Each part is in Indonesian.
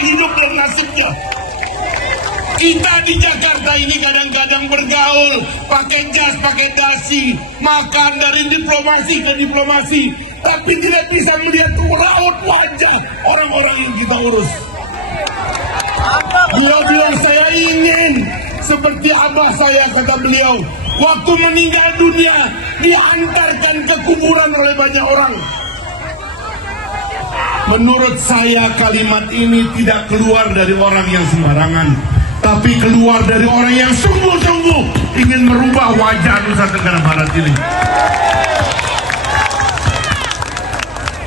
hidup dan nasibnya. Kita di Jakarta ini kadang-kadang bergaul, pakai jas, pakai dasi, makan dari diplomasi ke diplomasi, tapi tidak bisa melihat raut wajah orang-orang yang kita urus. Beliau bilang, saya ingin seperti abah saya, kata beliau, waktu meninggal dunia diantarkan ke kuburan oleh banyak orang. Menurut saya kalimat ini tidak keluar dari orang yang sembarangan, tapi keluar dari orang yang sungguh-sungguh ingin merubah wajah Nusa Tenggara Barat ini.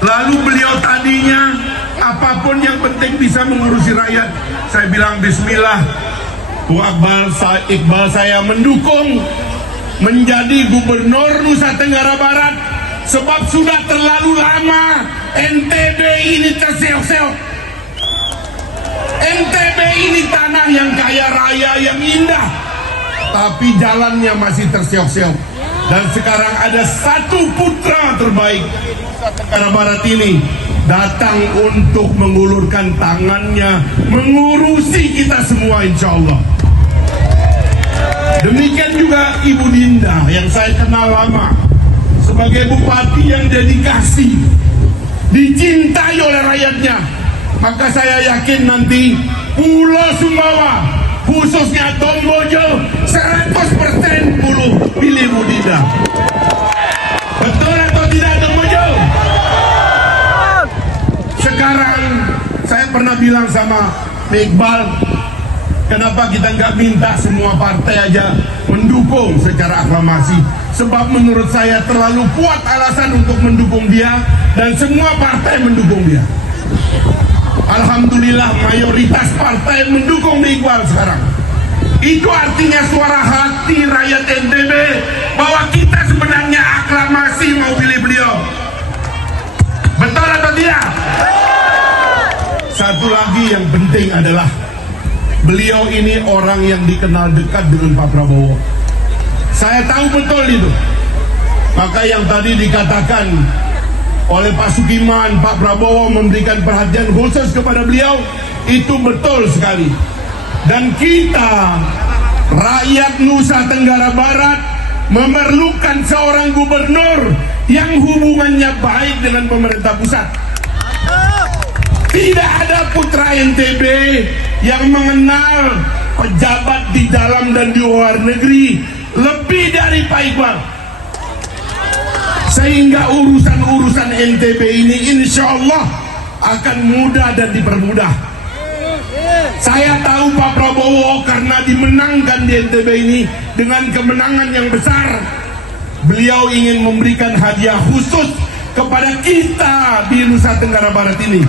Lalu beliau tadinya apapun yang penting bisa mengurusi rakyat. Saya bilang bismillah, Bu Iqbal saya mendukung menjadi gubernur Nusa Tenggara Barat, sebab sudah terlalu lama NTB ini terseok-seok. NTB ini tanah yang kaya raya, yang indah, tapi jalannya masih terseok-seok. Dan sekarang ada satu putra terbaik Nusa Tenggara Barat ini datang untuk mengulurkan tangannya, mengurusi kita semua insya Allah. Demikian juga Ibu Dinda yang saya kenal lama, sebagai bupati yang dedikasi, dicintai oleh rakyatnya. Maka saya yakin nanti Pulau Sumbawa, khususnya Tombojo, 100% pilih Bu Dinda. Betul atau tidak Tombojo? Sekarang saya pernah bilang sama Iqbal, kenapa kita nggak minta semua partai aja mendukung secara aklamasi? Sebab menurut saya terlalu kuat alasan untuk mendukung dia, dan semua partai mendukung dia. Alhamdulillah mayoritas partai mendukung Iqbal sekarang. Itu artinya suara hati rakyat NTB bahwa kita sebenarnya aklamasi mau pilih beliau. Betul atau tidak? Satu lagi yang penting adalah beliau ini orang yang dikenal dekat dengan Pak Prabowo. Saya tahu betul itu. Maka yang tadi dikatakan oleh Pak Sukiman, Pak Prabowo memberikan perhatian khusus kepada beliau, itu betul sekali. Dan kita, rakyat Nusa Tenggara Barat, memerlukan seorang gubernur yang hubungannya baik dengan pemerintah pusat. Tidak ada putra NTB yang mengenal pejabat di dalam dan di luar negeri lebih dari Pak Iqbal. Sehingga urusan-urusan NTB ini insya Allah akan mudah dan dipermudah. Saya tahu Pak Prabowo karena dimenangkan di NTB ini dengan kemenangan yang besar, beliau ingin memberikan hadiah khusus kepada kita di Nusa Tenggara Barat ini.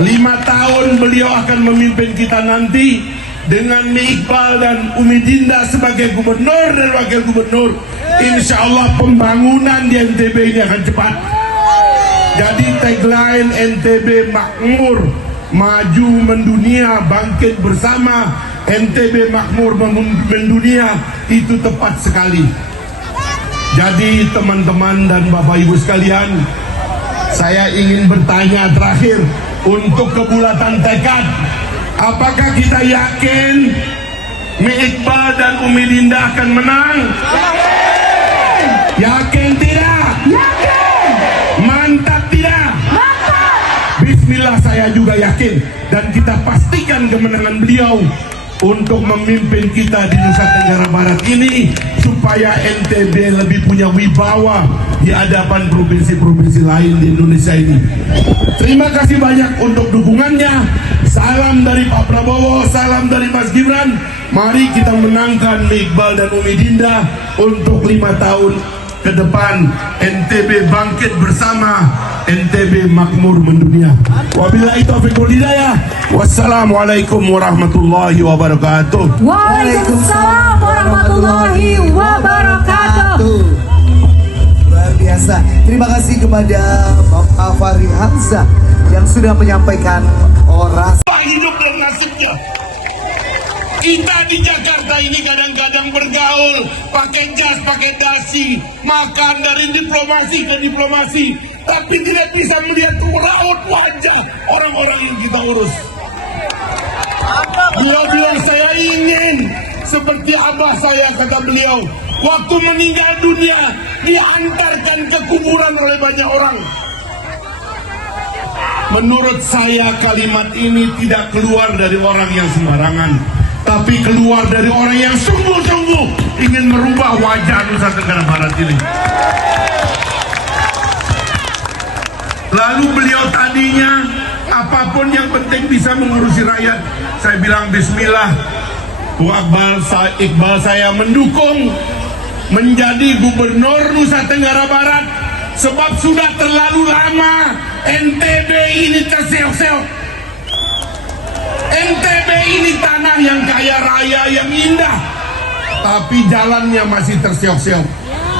5 tahun beliau akan memimpin kita nanti dengan Iqbal dan Umi Dinda sebagai gubernur dan wakil gubernur. Insya Allah pembangunan di NTB ini akan cepat. Jadi tagline NTB makmur, maju mendunia, bangkit bersama. NTB makmur mendunia, itu tepat sekali. Jadi teman-teman dan Bapak Ibu sekalian, saya ingin bertanya terakhir untuk kebulatan tekad. Apakah kita yakin Iqbal dan Umi Dinda akan menang? Yakin tidak? Yakin. Mantap tidak? Mantap. Bismillah, saya juga yakin, dan kita pastikan kemenangan beliau untuk memimpin kita di Nusa Tenggara Barat ini, supaya NTB lebih punya wibawa di hadapan provinsi-provinsi lain di Indonesia ini. Terima kasih banyak untuk dukungannya. Salam dari Pak Prabowo, salam dari Mas Gibran. Mari kita menangkan Iqbal dan Umi Dinda untuk 5 tahun ke depan. NTB bangkit bersama, NTB makmur mendunia. Wabillahi taufiq wal hidayah. Wassalamualaikum warahmatullahi wabarakatuh. Waalaikumsalam warahmatullahi wabarakatuh. Luar biasa. Terima kasih kepada Bapak Fahri Hamzah yang sudah menyampaikan orasi. Hidup dan nasibnya. Kita di Jakarta ini kadang-kadang bergaul, pakai jas, pakai dasi, makan dari diplomasi ke diplomasi, tapi tidak bisa melihat raut wajah orang-orang yang kita urus. Beliau bilang saya ingin seperti abah saya, kata beliau, waktu meninggal dunia diantarkan ke kuburan oleh banyak orang. Menurut saya kalimat ini tidak keluar dari orang yang sembarangan, tapi keluar dari orang yang sungguh-sungguh ingin merubah wajah Nusa Tenggara Barat ini. Lalu beliau tadinya apapun yang penting bisa mengurusi rakyat. Saya bilang bismillah, Iqbal saya mendukung menjadi gubernur Nusa Tenggara Barat, sebab sudah terlalu lama NTB ini terseok-seok. NTB ini tanah yang kaya raya, yang indah, tapi jalannya masih terseok-seok.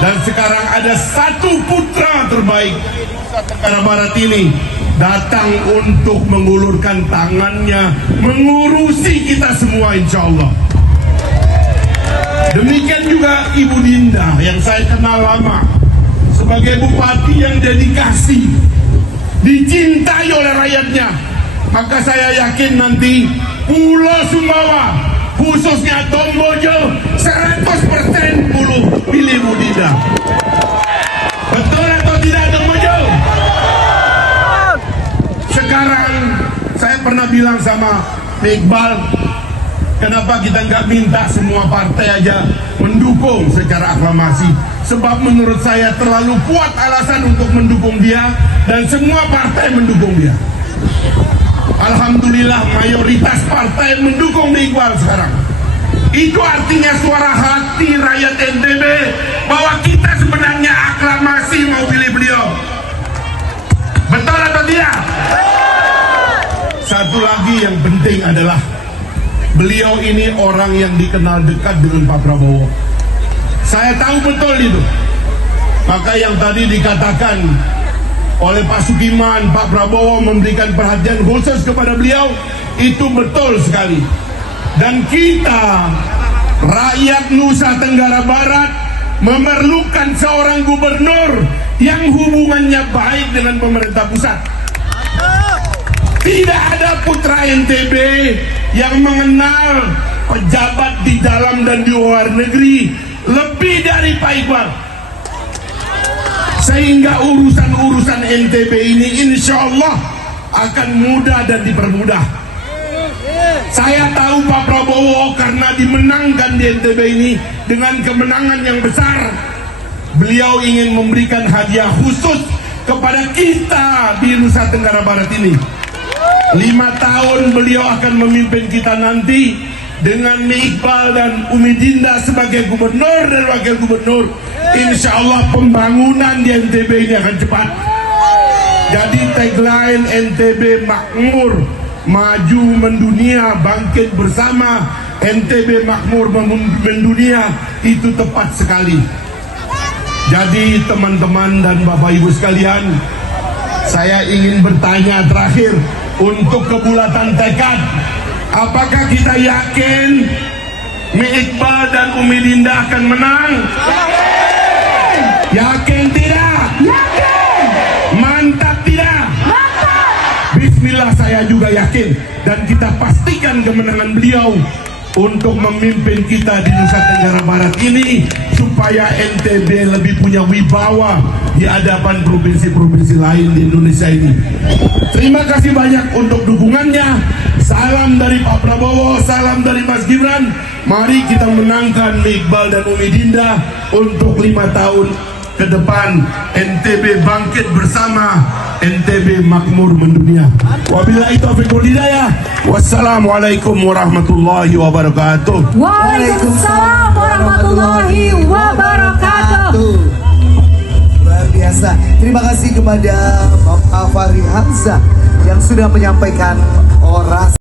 Dan sekarang ada satu putra terbaik Nusa Tenggara Barat ini datang untuk mengulurkan tangannya, mengurusi kita semua insya Allah. Demikian juga Ibu Dinda yang saya kenal lama, sebagai bupati yang dedikasi, dicintai oleh rakyatnya. Maka saya yakin nanti Pulau Sumbawa, khususnya Tombojo, 100% pilih Bu Dinda. Betul atau tidak Tombojo? Sekarang saya pernah bilang sama Iqbal, kenapa kita nggak minta semua partai aja mendukung secara aklamasi? Sebab menurut saya terlalu kuat alasan untuk mendukung dia, dan semua partai mendukung dia. Alhamdulillah mayoritas partai mendukung Iqbal sekarang. Itu artinya suara hati rakyat NTB bahwa kita sebenarnya aklamasi mau pilih beliau. Betul atau tidak? Satu lagi yang penting adalah beliau ini orang yang dikenal dekat dengan Pak Prabowo. Saya tahu betul itu. Maka yang tadi dikatakan oleh Pak Sukiman, Pak Prabowo memberikan perhatian khusus kepada beliau, itu betul sekali. Dan kita, rakyat Nusa Tenggara Barat, memerlukan seorang gubernur yang hubungannya baik dengan pemerintah pusat. Tidak ada putra NTB yang mengenal pejabat di dalam dan di luar negeri lebih dari Pak Iqbal. Sehingga urusan-urusan NTB ini insya Allah akan mudah dan dipermudah. Saya tahu Pak Prabowo karena dimenangkan di NTB ini dengan kemenangan yang besar, beliau ingin memberikan hadiah khusus kepada kita di Nusa Tenggara Barat ini. 5 tahun beliau akan memimpin kita nanti dengan Iqbal dan Umi Dinda sebagai gubernur dan wakil gubernur. Insya Allah pembangunan di NTB ini akan cepat. Jadi tagline NTB makmur, maju mendunia, bangkit bersama. NTB makmur mendunia, itu tepat sekali. Jadi teman-teman dan Bapak Ibu sekalian, saya ingin bertanya terakhir untuk kebulatan tekad. Apakah kita yakin Iqbal dan Umi Dinda akan menang? Yakin tidak? Yakin. Mantap tidak? Mantap. Bismillah, saya juga yakin. Dan kita pastikan kemenangan beliau untuk memimpin kita di Nusa Tenggara Barat ini, supaya NTB lebih punya wibawa di hadapan provinsi-provinsi lain di Indonesia ini. Terima kasih banyak untuk dukungannya. Salam dari Pak Prabowo, salam dari Mas Gibran. Mari kita menangkan Iqbal dan Umi Dinda untuk 5 tahun ke depan. NTB bangkit bersama, NTB makmur mendunia. Wabillahi taufiq wal hidayah. Wassalamualaikum warahmatullahi wabarakatuh. Waalaikumsalam warahmatullahi wabarakatuh. Luar biasa. Terima kasih kepada Bapak Fahri Hamzah yang sudah menyampaikan orasi.